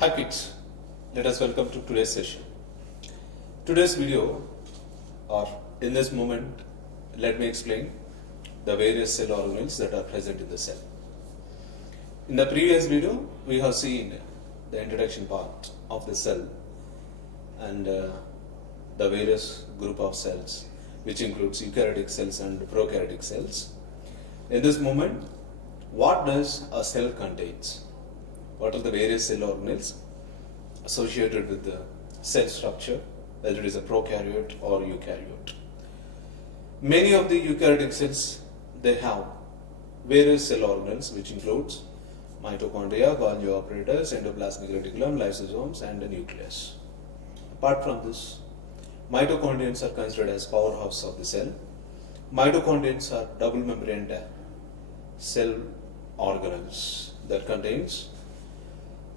Hi kids, let us welcome to today's session. Today's video, or in this moment, let me explain the various cell organelles that are present in the cell. In the previous video, we have seen the introduction part of the cell and the various group of cells, which includes eukaryotic cells and prokaryotic cells. In this moment, what does a cell contains? What are the various cell organelles associated with the cell structure, whether it is a prokaryote or eukaryote. Many of the eukaryotic cells, they have various cell organelles, which includes mitochondria, Golgi operators, endoplasmic reticulum, lysosomes, and the nucleus. Apart from this, mitochondrions are considered as powerhouse of the cell. Mitochondrions are double membraned cell organelles that contains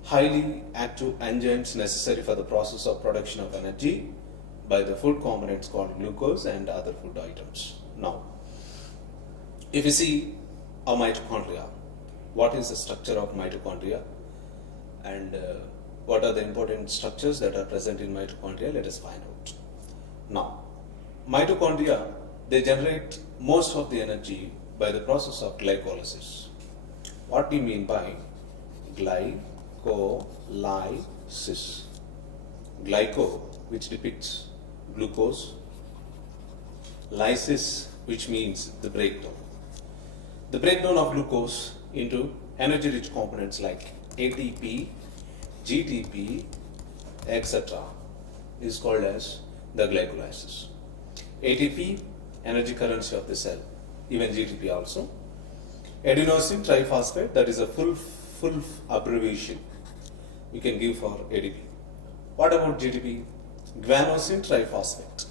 highly active enzymes necessary for the process of production of energy by the food components called glucose and other food items. Now, if you see a mitochondria, what is the structure of mitochondria and what are the important structures that are present in mitochondria? Let us find out. Now, mitochondria, they generate most of the energy by the process of glycolysis. What do you mean by glycolysis? Glyco, which depicts glucose, lysis, which means the breakdown. The breakdown of glucose into energy-rich components like ATP, GTP, etc. is called as the glycolysis. ATP, energy currency of the cell, even GTP also. Adenosine triphosphate, that is a full abbreviation we can give for ADP. What about GTP? Guanosine triphosphate.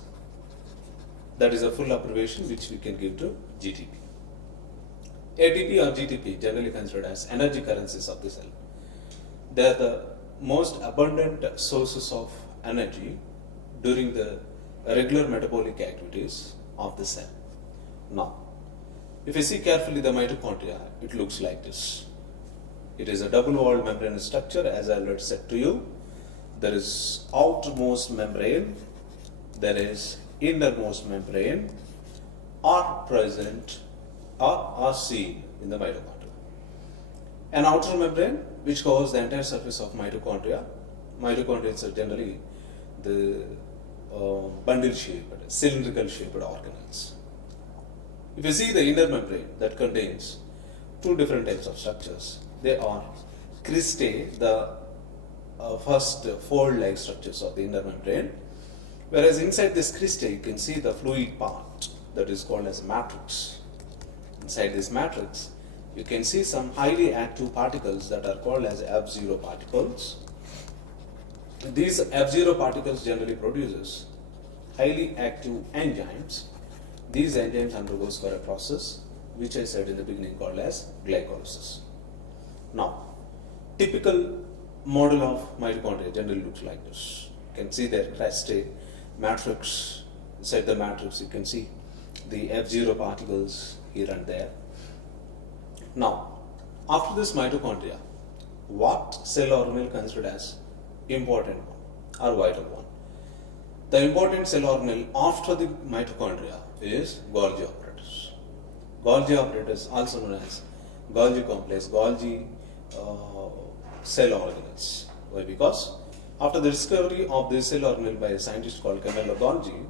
That is a full abbreviation which we can give to GTP. ATP or GTP, generally considered as energy currencies of the cell. They are the most abundant sources of energy during the regular metabolic activities of the cell. Now, if you see carefully the mitochondria, it looks like this. It is a double-walled membranous structure, as I already said to you. There is outermost membrane, there is innermost membrane, are present or are seen in the mitochondria. An outer membrane which covers the entire surface of mitochondria. Mitochondria are generally the bundle-shaped, cylindrical-shaped organelles. If you see the inner membrane, that contains two different types of structures. They are cristae, the first fold-like structures of the inner membrane, whereas inside this cristae you can see the fluid part that is called as matrix. Inside this matrix you can see some highly active particles that are called as F0 particles. These F0 particles generally produces highly active enzymes. These enzymes undergoes for a process which I said in the beginning called as glycolysis. Now, typical model of mitochondria generally looks like this. You can see their cristae, matrix. Inside the matrix you can see the F0 particles here and there. Now, after this mitochondria, what cell organelle considered as important one or vital one? The important cell organelle after the mitochondria is Golgi operators. Golgi operators, also known as Golgi complex, Golgi cell organelles. Why? Because after the discovery of this cell organelle by a scientist called Golgi,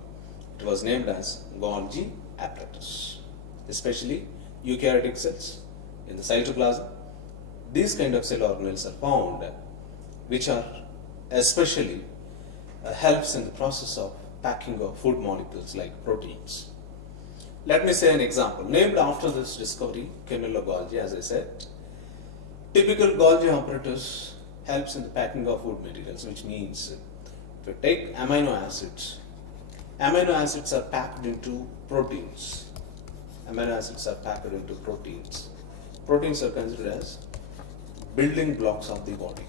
it was named as Golgi apparatus. Especially eukaryotic cells in the cytoplasm, these kind of cell organelles are found, which are especially helps in the process of packing of food molecules like proteins. Let me say an example. Named after this discovery, Golgi, as I said, typical Golgi operators helps in the packing of food materials, which means if you take amino acids are packed into proteins. Amino acids are packed into proteins. Proteins are considered as building blocks of the body.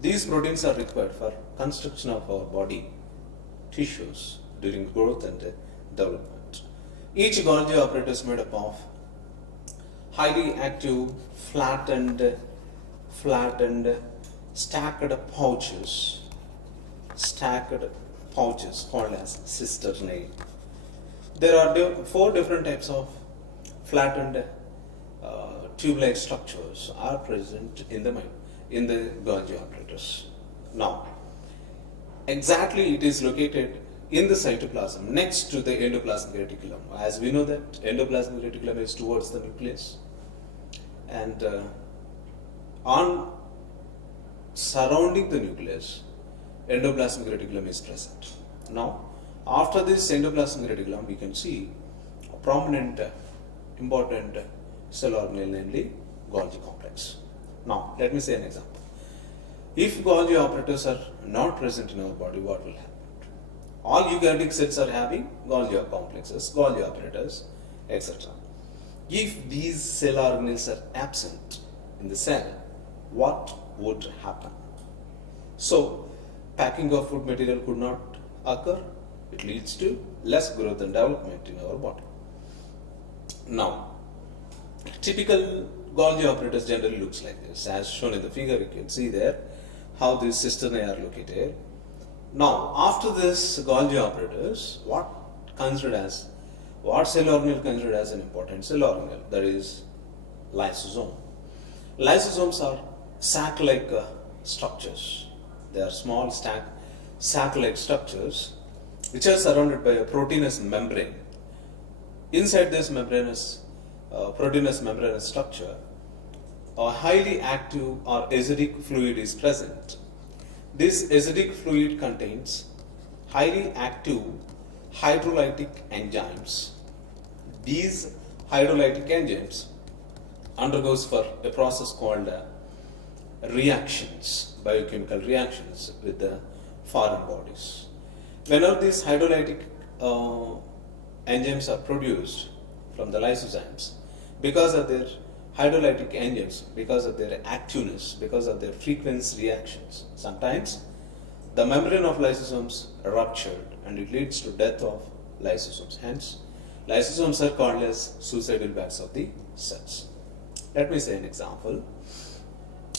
These proteins are required for construction of our body tissues during growth and development. Each Golgi operator is made up of highly active, flattened stacked pouches called as cisternae. There are four different types of flattened tube-like structures are present in the Golgi apparatus. Now, exactly it is located in the cytoplasm next to the endoplasmic reticulum. As we know that endoplasmic reticulum is towards the nucleus, and on surrounding the nucleus, endoplasmic reticulum is present. Now, after this endoplasmic reticulum, we can see a prominent, important cell organelle, namely Golgi complex. Now, let me say an example. If Golgi apparatus are not present in our body, what will happen? All eukaryotic cells are having Golgi complexes, Golgi apparatus, etc. If these cell organelles are absent in the cell, what would happen? So, packing of food material could not occur. It leads to less growth and development in our body. Now, typical Golgi apparatus generally looks like this. As shown in the figure, you can see there how these cisternae are located. Now, after this Golgi apparatus, what cell organelle considered as an important cell organelle? That is lysosome. Lysosomes are sac-like structures. They are small sac-like structures which are surrounded by a proteinous membrane. Inside this proteinous membranous structure, a highly active or acidic fluid is present. This acidic fluid contains highly active hydrolytic enzymes. These hydrolytic enzymes undergoes for a process called reactions, biochemical reactions with the foreign bodies. Whenever these hydrolytic enzymes are produced from the lysozymes, because of their hydrolytic enzymes, because of their activeness, because of their frequent reactions, sometimes the membrane of lysosomes ruptured and it leads to death of lysosomes. Hence, lysosomes are called as suicidal bags of the cells. Let me say an example.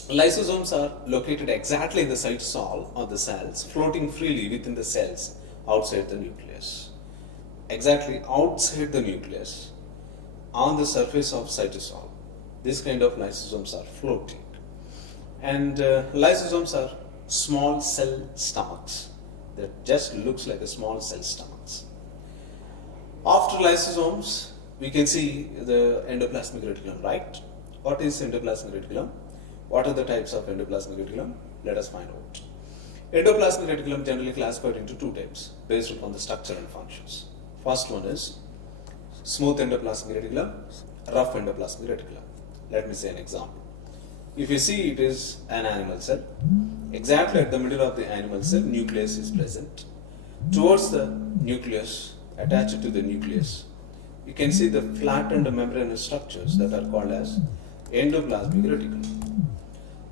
Lysosomes are located exactly in the cytosol of the cells, floating freely within the cells outside the nucleus. Exactly outside the nucleus, on the surface of cytosol, this kind of lysosomes are floating. And lysosomes are small cell stomachs that just looks like a small cell stomachs. After lysosomes, we can see the endoplasmic reticulum, right? What is endoplasmic reticulum? What are the types of endoplasmic reticulum? Let us find out. Endoplasmic reticulum generally classified into two types based upon the structure and functions. First one is smooth endoplasmic reticulum, rough endoplasmic reticulum. Let me say an example. If you see, it is an animal cell. Exactly at the middle of the animal cell, nucleus is present. Towards the nucleus, attached to the nucleus, you can see the flattened membranous structures that are called as endoplasmic reticulum.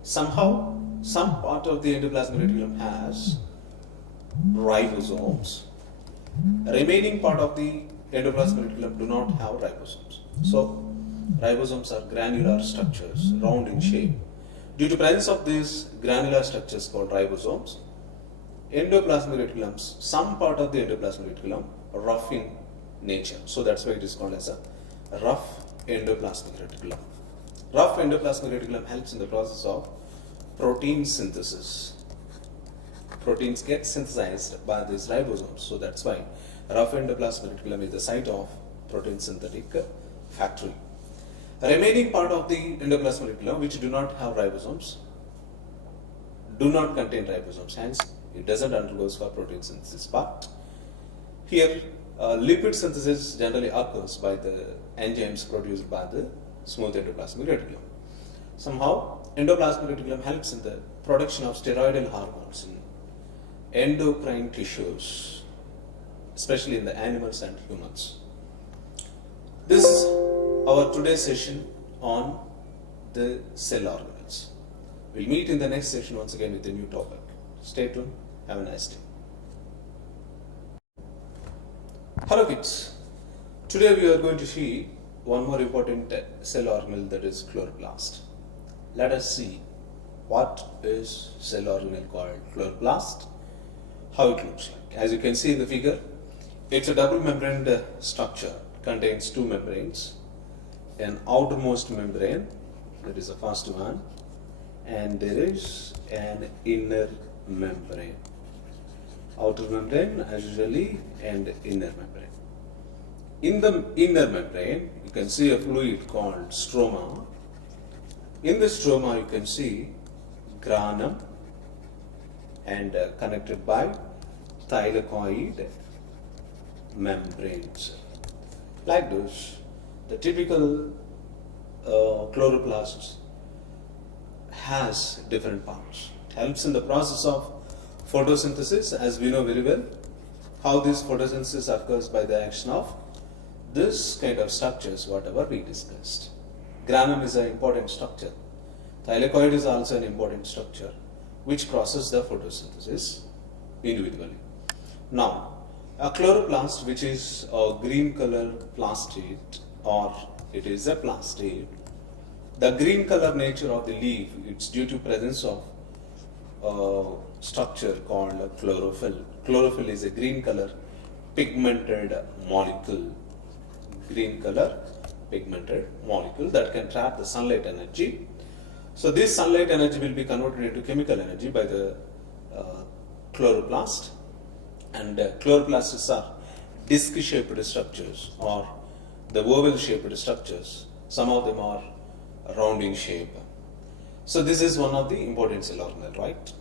Somehow, some part of the endoplasmic reticulum has ribosomes. Remaining part of the endoplasmic reticulum do not have ribosomes. So, ribosomes are granular structures, round in shape. Due to presence of these granular structures called ribosomes, endoplasmic reticulums, some part of the endoplasmic reticulum are rough in nature. So that's why it is called as a rough endoplasmic reticulum. Rough endoplasmic reticulum helps in the process of protein synthesis. Proteins get synthesized by these ribosomes. So that's why rough endoplasmic reticulum is the site of protein synthetic factory. The remaining part of the endoplasmic reticulum, which do not have ribosomes, do not contain ribosomes. Hence, it doesn't undergo for protein synthesis. But here, lipid synthesis generally occurs by the enzymes produced by the smooth endoplasmic reticulum. Somehow, endoplasmic reticulum helps in the production of steroidal hormones in endocrine tissues, especially in the animals and humans. This is our today's session on the cell organelles. We'll meet in the next session once again with a new topic. Stay tuned. Have a nice day. Hello kids. Today we are going to see one more important cell organelle, that is chloroplast. Let us see what is cell organelle called chloroplast, how it looks like. As you can see in the figure, it's a double membraned structure, contains two membranes, an outermost membrane, that is the first one, and there is an inner membrane. Outer membrane as usually and inner membrane. In the inner membrane, you can see a fluid called stroma. In the stroma, you can see granum and connected by thylakoid membranes. Like this, the typical chloroplast has different parts. It helps in the process of photosynthesis, as we know very well. How this photosynthesis occurs by the action of this kind of structures, whatever we discussed. Granum is an important structure. Thylakoid is also an important structure which crosses the photosynthesis individually. Now, a chloroplast, which is a green color plastid, or it is a plastid. The green color nature of the leaf, it's due to presence of structure called chlorophyll. Chlorophyll is a green color pigmented molecule. Green color pigmented molecule that can trap the sunlight energy. So this sunlight energy will be converted into chemical energy by the chloroplast, and chloroplasts are disc-shaped structures or the oval-shaped structures. Some of them are round in shape. So this is one of the important cell organelle, right?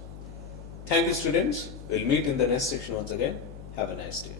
Thank you, students. We'll meet in the next section once again. Have a nice day.